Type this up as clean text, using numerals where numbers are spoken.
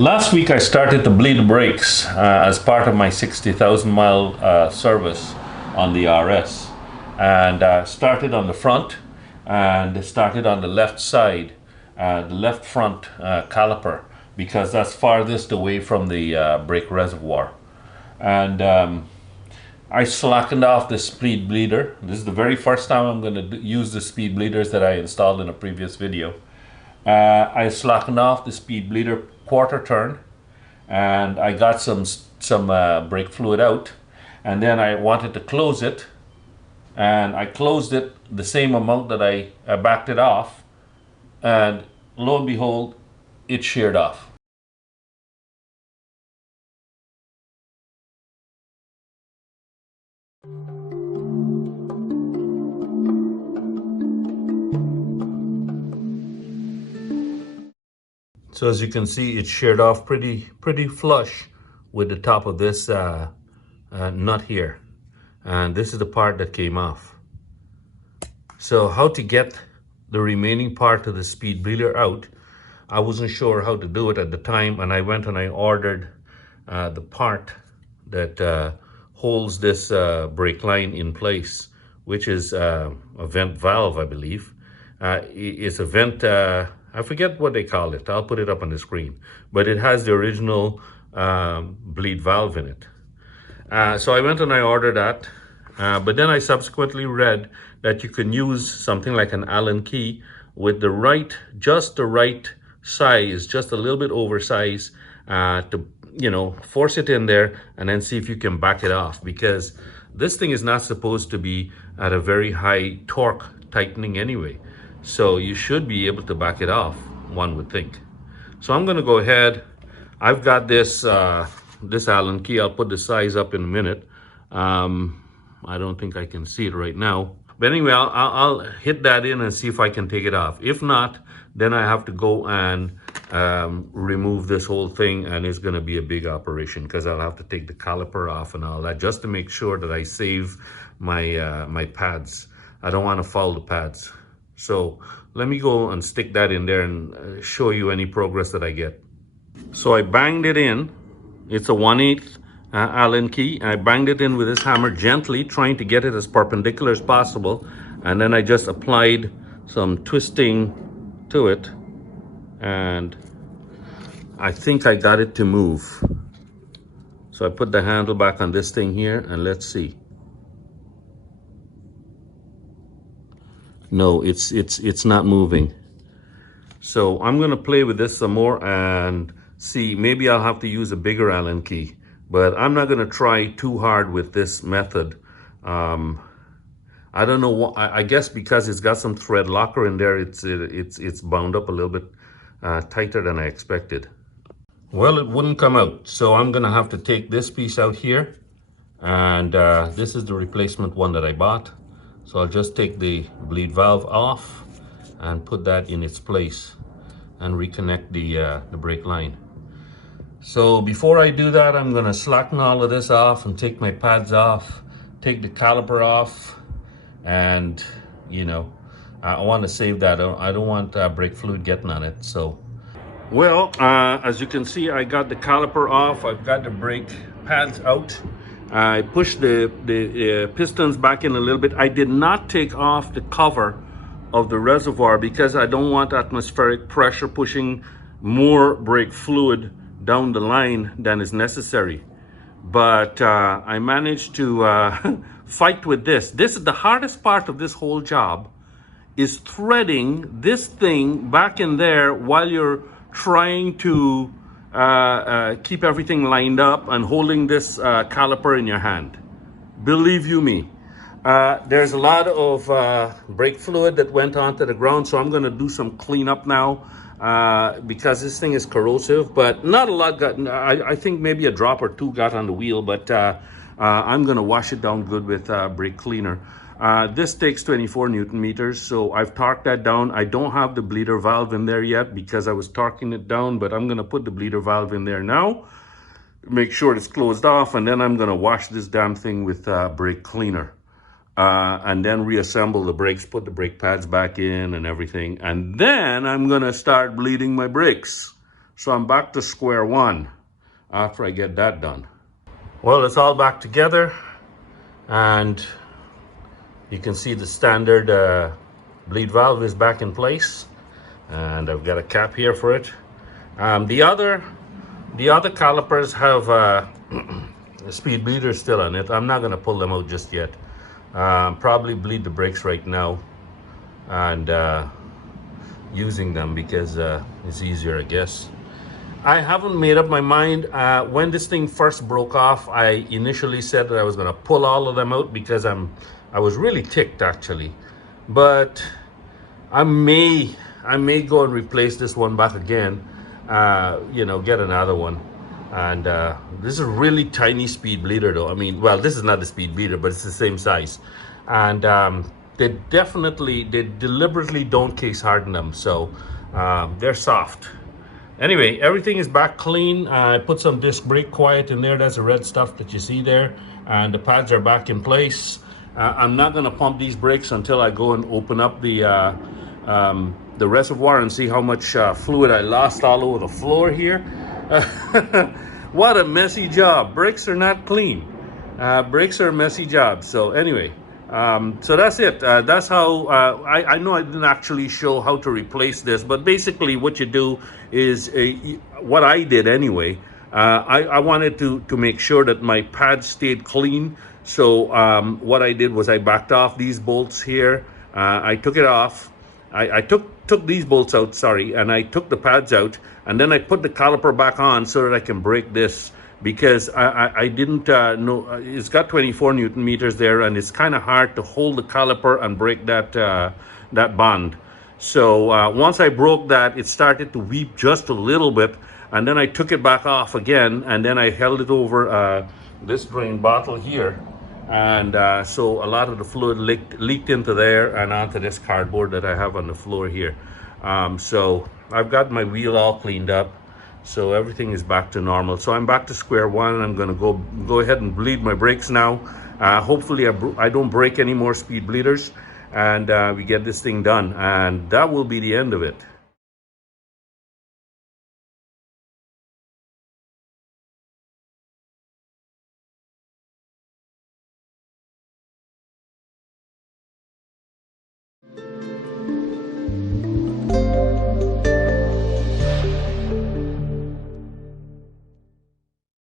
Last week I started to bleed the brakes as part of my 60,000 mile service on the RS, and started on the front and started on the left side, the left front caliper, because that's farthest away from the brake reservoir. And I slackened off the speed bleeder. This is the very first time I'm going to use the speed bleeders that I installed in a previous video. I slackened off the speed bleeder quarter turn, and I got some brake fluid out, and then I wanted to close it, and I closed it the same amount that I backed it off, and lo and behold, it sheared off. So as you can see, it sheared off pretty flush with the top of this nut here. And this is the part that came off. So how to get the remaining part of the speed bleeder out, I wasn't sure how to do it at the time, and I went and I ordered the part that holds this brake line in place, which is a vent valve, I believe. It's a vent, I forget what they call it. I'll put it up on the screen. But it has the original bleed valve in it. So I went and I ordered that. But then I subsequently read that you can use something like an Allen key with the right, just the right size, just a little bit oversized, to, force it in there and then see if you can back it off. Because this thing is not supposed to be at a very high torque tightening anyway. So you should be able to back it off, one would think. So I'm gonna go ahead. I've got this this Allen key. I'll put the size up in a minute. I don't think I can see it right now. But anyway, I'll hit that in and see if I can take it off. If not, then I have to go and remove this whole thing, and it's gonna be a big operation because I'll have to take the caliper off and all that just to make sure that I save my, my pads. I don't wanna foul the pads. So let me go and stick that in there and show you any progress that I get. So I banged it in. It's a 1/8 Allen key. I banged it in with this hammer gently, trying to get it as perpendicular as possible. And then I just applied some twisting to it. And I think I got it to move. So I put the handle back on this thing here, and let's see. No, it's not moving. So I'm gonna play with this some more and see, maybe I'll have to use a bigger Allen key, but I'm not gonna try too hard with this method. I don't know what, I guess because it's got some thread locker in there, it's bound up a little bit tighter than I expected. Well, it wouldn't come out, so I'm gonna have to take this piece out here, and this is the replacement one that I bought. So I'll just take the bleed valve off and put that in its place and reconnect the brake line. So before I do that, I'm gonna slacken all of this off and take my pads off, take the caliper off, and I want to save that. I don't want brake fluid getting on it. So, well, as you can see, I got the caliper off. I've got the brake pads out. I pushed the pistons back in a little bit. I did not take off the cover of the reservoir because I don't want atmospheric pressure pushing more brake fluid down the line than is necessary. But I managed to fight with this. This is the hardest part of this whole job, is threading this thing back in there while you're trying to keep everything lined up and holding this caliper in your hand. Believe you me, there's a lot of brake fluid that went onto the ground, so I'm going to do some cleanup now because this thing is corrosive, but not a lot got, I think maybe a drop or two got on the wheel, but I'm going to wash it down good with brake cleaner. This takes 24 Newton meters, so I've torqued that down. I don't have the bleeder valve in there yet because I was torquing it down, but I'm gonna put the bleeder valve in there now, make sure it's closed off, and then I'm gonna wash this damn thing with brake cleaner. And then reassemble the brakes, put the brake pads back in and everything. And then I'm gonna start bleeding my brakes. So I'm back to square one after I get that done. Well, it's all back together, and you can see the standard bleed valve is back in place, and I've got a cap here for it. The other calipers have speed bleeders still on it. I'm not going to pull them out just yet. Probably bleed the brakes right now and using them because it's easier, I guess. I haven't made up my mind. When this thing first broke off, I initially said that I was going to pull all of them out because I was really ticked actually. But I may go and replace this one back again. You know, get another one. And this is a really tiny speed bleeder though. I mean, well, this is not a speed bleeder, but it's the same size. And they deliberately don't case harden them, so they're soft. Anyway, everything is back clean. I put some disc brake quiet in there. That's the red stuff that you see there. And the pads are back in place. I'm not gonna pump these brakes until I go and open up the reservoir and see how much fluid I lost all over the floor here. What a messy job. Brakes are not clean. Brakes are a messy job. So anyway, so that's it. That's how I know I didn't actually show how to replace this, but basically what you do is what I did anyway. I wanted to make sure that my pads stayed clean. So what I did was I backed off these bolts here. I took it off. I took these bolts out, sorry, and I took the pads out, and then I put the caliper back on so that I can brake this, because I didn't know, it's got 24 Newton meters there, and it's kind of hard to hold the caliper and break that bond. So once I broke that, it started to weep just a little bit, and then I took it back off again, and then I held it over this drain bottle here. And so a lot of the fluid leaked into there and onto this cardboard that I have on the floor here. So I've got my wheel all cleaned up, so everything is back to normal. So I'm back to square one, and I'm going to go ahead and bleed my brakes now. Hopefully I don't break any more speed bleeders, and we get this thing done, and that will be the end of it.